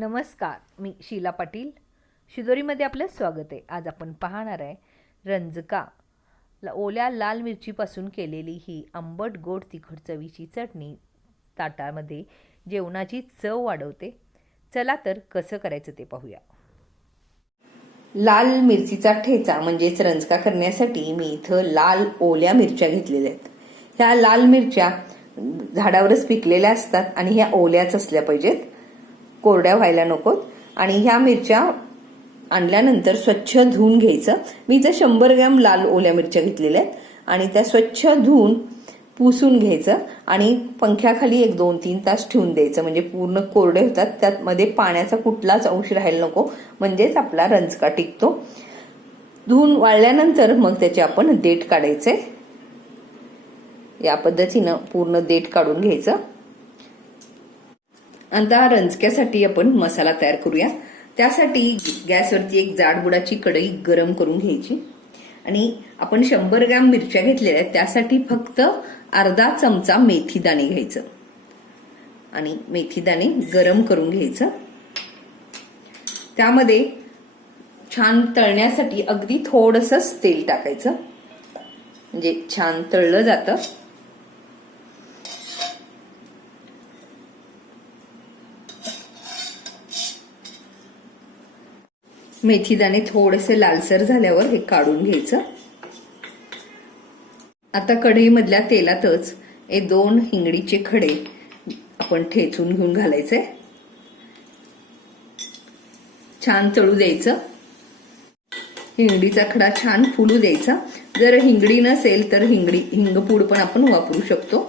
नमस्कार मी शीला पाटील. शिदोरीमध्ये आपलं स्वागत आहे. आज आपण पाहणार आहे रंजका. ओल्या लाल मिरचीपासून केलेली ही आंबट गोड तिखट चवीची चटणी ताटामध्ये जेवणाची चव वाढवते. चला तर कसं करायचं ते पाहूया. लाल मिरचीचा ठेचा म्हणजेच रंजका करण्यासाठी मी इथं लाल ओल्या मिरच्या घेतलेल्या आहेत. ह्या लाल मिरच्या झाडावरच पिकलेल्या असतात आणि ह्या ओल्याच असल्या पाहिजेत. कोरड्या व्हायला नकोत. आणि ह्या मिरच्या आणल्यानंतर स्वच्छ धुवून घ्यायचं. मी इथं शंभर ग्रॅम लाल ओल्या मिरच्या घेतलेल्या आहेत. आणि त्या स्वच्छ धुवून पुसून घ्यायचं. आणि पंख्याखाली एक दोन तीन तास ठेवून द्यायचं. म्हणजे पूर्ण कोरडे होतात. त्यामध्ये पाण्याचा कुठलाच अंश राहायला नको. म्हणजेच आपला रंजका टिकतो. धुवून वाळल्यानंतर मग त्याचे आपण देठ काढायचे. या पद्धतीनं पूर्ण देठ काढून घ्यायचं. आता रंजक्यासाठी आपण मसाला तयार करूया. त्यासाठी गॅसवरती एक जाडबुडाची कढई गरम करून घ्यायची. आणि आपण शंभर ग्रॅम मिरच्या घेतलेल्या आहेत त्यासाठी फक्त अर्धा चमचा मेथी दाणे घ्यायचं. आणि मेथी दाणे गरम करून घ्यायचं. त्यामध्ये छान तळण्यासाठी अगदी थोडंसंच तेल टाकायचं. म्हणजे छान तळलं जातं. मेथीदाणे थोडेसे लालसर झाल्यावर हे काढून घ्यायचं. आता कढईमधल्या तेलातच हे दोन हिंगडीचे खडे आपण ठेचून घेऊन घालायचे. छान तळू द्यायचं. हिंगडीचा खडा छान फुलू द्यायचा. जर हिंगडी नसेल तर हिंगडी हिंगपूड पण आपण वापरू शकतो.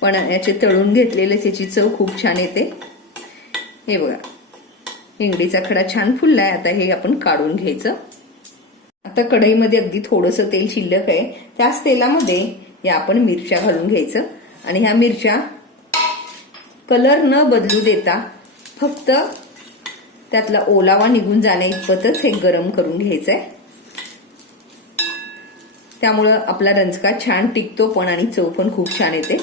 पण याचे तळून घेतलेले त्याची चव खूप छान येते. हे बघा. हिंगडीचा खडा छान फुललाय. आता हे आपण काढून घ्यायचं. आता कढईमध्ये अगदी थोडंसं तेल शिल्लक आहे. त्याच तेलामध्ये या आपण मिरच्या घालून घ्यायचं. आणि ह्या मिरच्या कलर न बदलू देता फक्त त्यातला ओलावा निघून जाण्या इतपतच हे गरम करून घ्यायचं आहे त्यामुळं आपला रंजका छान टिकतो पण आणि चव पण खूप छान येते.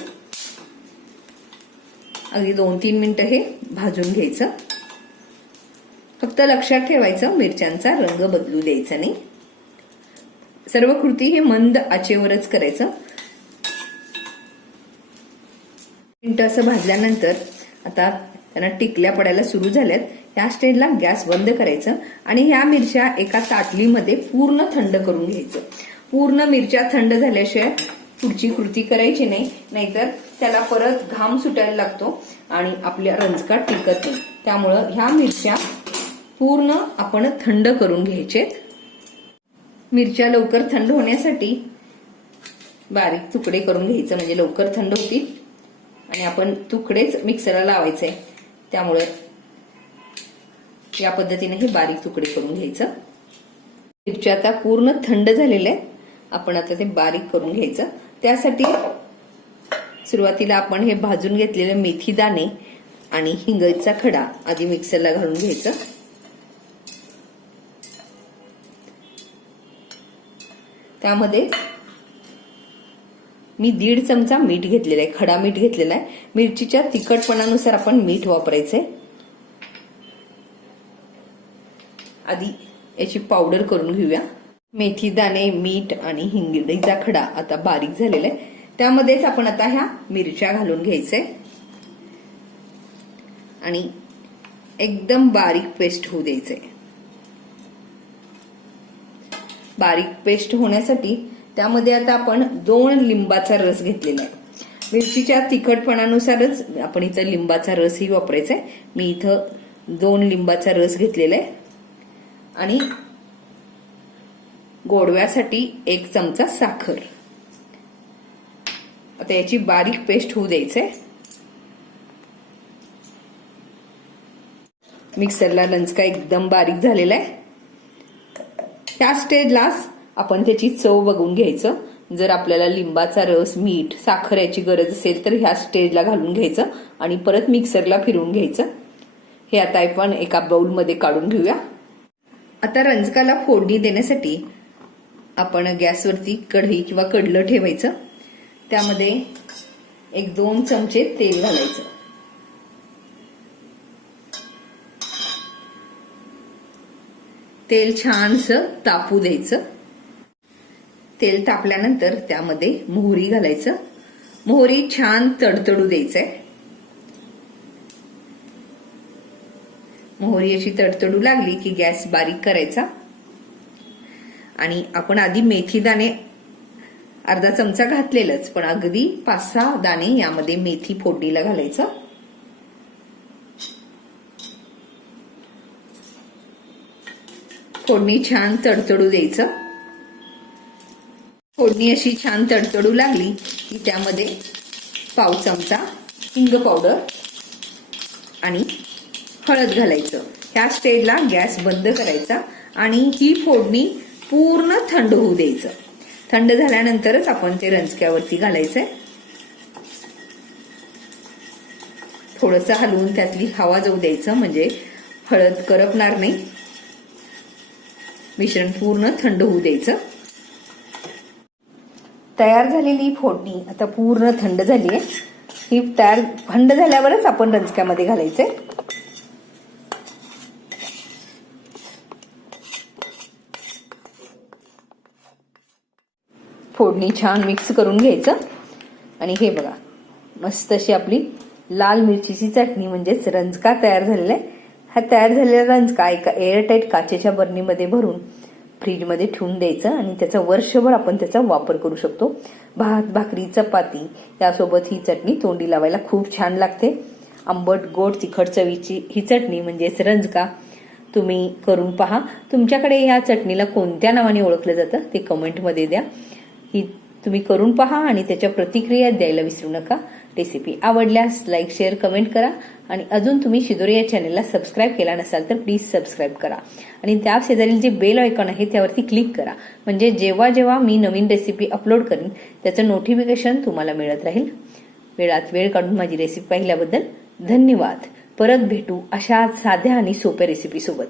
अगदी दोन तीन मिनिटं हे भाजून घ्यायचं. फक्त लक्षात ठेवायचं मिरच्यांचा रंग बदलू द्यायचा नाही. सर्व कृती हे मंद आचेवरच करायचं. मिनिट असं भाजल्यानंतर आता त्यांना टिकल्या पडायला सुरू झाल्यात. ह्या स्टेजला गॅस बंद करायचं आणि ह्या मिरच्या एका ताटलीमध्ये पूर्ण थंड करून घ्यायचं. पूर्ण मिरच्या थंड झाल्याशिवाय पुढची कृती करायची नाही नाहीतर त्याला परत घाम सुटायला लागतो आणि आपल्या रंजका टिकत नाही. त्यामुळं ह्या मिरच्या पूर्ण आपण थंड करून घ्यायचेत मिरच्या लवकर थंड होण्यासाठी बारीक तुकडे करून घ्यायचं म्हणजे लवकर थंड होतील. आणि आपण तुकडेच मिक्सरला लावायचे त्यामुळे या पद्धतीने हे बारीक तुकडे करून घ्यायचं. मिरच्या आता पूर्ण थंड झालेल्या आहेत. आपण आता ते बारीक करून घ्यायचं. त्यासाठी सुरुवातीला आपण हे भाजून घेतलेले मेथी दाणे आणि हिंगचा खडा आधी मिक्सरला घालून घ्यायचं. त्यामध्ये मी दीड चमचा मीठ घेतलेला आहे खडा मीठ घेतलेला आहे. मिरचीच्या तिखटपणानुसार आपण मीठ वापरायचंय. आधी याची पावडर करून घेऊया. मेथी दाणे मीठ आणि हिंगडीचा खडा आता बारीक झालेला आहे. त्यामध्येच आपण आता ह्या मिरच्या घालून घ्यायचंय. आणि एकदम बारीक पेस्ट होऊ द्यायचंय. बारीक पेस्ट होण्यासाठी त्यामध्ये आता आपण दोन लिंबाचा रस घेतलेला आहे. मिरचीच्या तिखटपणानुसारच आपण इथं लिंबाचा रसही वापरायचा आहे. मी इथं दोन लिंबाचा रस घेतलेला आहे. आणि गोडव्यासाठी एक चमचा साखर. आता याची बारीक पेस्ट होऊ द्यायचंय. मिक्सरला लंचका एकदम बारीक झालेला आहे. ह्या स्टेजलाच आपण त्याची चव बघून घ्यायचं. जर आपल्याला लिंबाचा रस मीठ साखर याची गरज असेल तर ह्या स्टेजला घालून घ्यायचं आणि परत मिक्सरला फिरवून घ्यायचं. हे आता आपण एका बाउलमध्ये काढून घेऊया. आता रंजकाला फोडणी देण्यासाठी आपण गॅसवरती कढई किंवा कडलं ठेवायचं. त्यामध्ये एक दोन चमचे तेल घालायचं. तेल छानसं तापू द्यायचं. तेल तापल्यानंतर त्यामध्ये मोहरी घालायचं. मोहरी छान तडतडू द्यायचंय. मोहरी अशी तडतडू लागली की गॅस बारीक करायचा. आणि आपण आधी मेथी दाणे अर्धा चमचा घातलेलंच पण अगदी पाच सहा दाणे यामध्ये मेथी फोडणीला घालायचं. फोडणी छान तडतडू द्यायचं. फोडणी अशी छान तडतडू लागली की त्यामध्ये पाव चमचा हिंग पावडर आणि हळद घालायचं. ह्या स्टेजला गॅस बंद करायचा आणि ही फोडणी पूर्ण थंड होऊ द्यायचं. थंड झाल्यानंतरच आपण ते रंजक्यावरती घालायचंय. थोडंसं हलवून त्यातली हवा जाऊ द्यायचं म्हणजे हळद करपणार नाही. मिश्रण पूर्ण थंड होऊ द्यायचं. तयार झालेली फोडणी आता पूर्ण थंड झाली आहे. ही तयार थंड झाल्यावरच आपण रंजक्यामध्ये घालायचंय फोडणी छान मिक्स करून घ्यायचं. आणि हे बघा मस्त अशी आपली लाल मिरचीची चटणी म्हणजेच रंजका तयार झालेला आहे. हा तयार झालेला रंजका एका एअरटाईट काचेच्या बरणीमध्ये भरून फ्रीजमध्ये ठेवून द्यायचं आणि त्याचा वर्षभर आपण त्याचा वापर करू शकतो. भात भाकरी चपाती यासोबत ही चटणी तोंडी लावायला खूप छान लागते. आंबट गोड तिखट चवीची ही चटणी म्हणजेच रंजका तुम्ही करून पहा. तुमच्याकडे या चटणीला कोणत्या नावाने ओळखलं जातं ते कमेंटमध्ये द्या. ही तुम्ही करून पहा आणि त्याच्या प्रतिक्रिया द्यायला विसरू नका. रेसिपी आवडल्यास लाईक शेअर कमेंट करा. आणि अजून तुम्ही शिदोरी या चॅनलला सबस्क्राईब केला नसाल तर प्लीज सबस्क्राईब करा. आणि त्या शेजारील जे बेल आयकॉन आहे त्यावरती क्लिक करा. म्हणजे जेव्हा जेव्हा मी नवीन रेसिपी अपलोड करेन त्याचं नोटिफिकेशन तुम्हाला मिळत राहील. वेळात वेळ काढून माझी रेसिपी पाहिल्याबद्दल धन्यवाद. परत भेटू अशा साध्या आणि सोप्या रेसिपीसोबत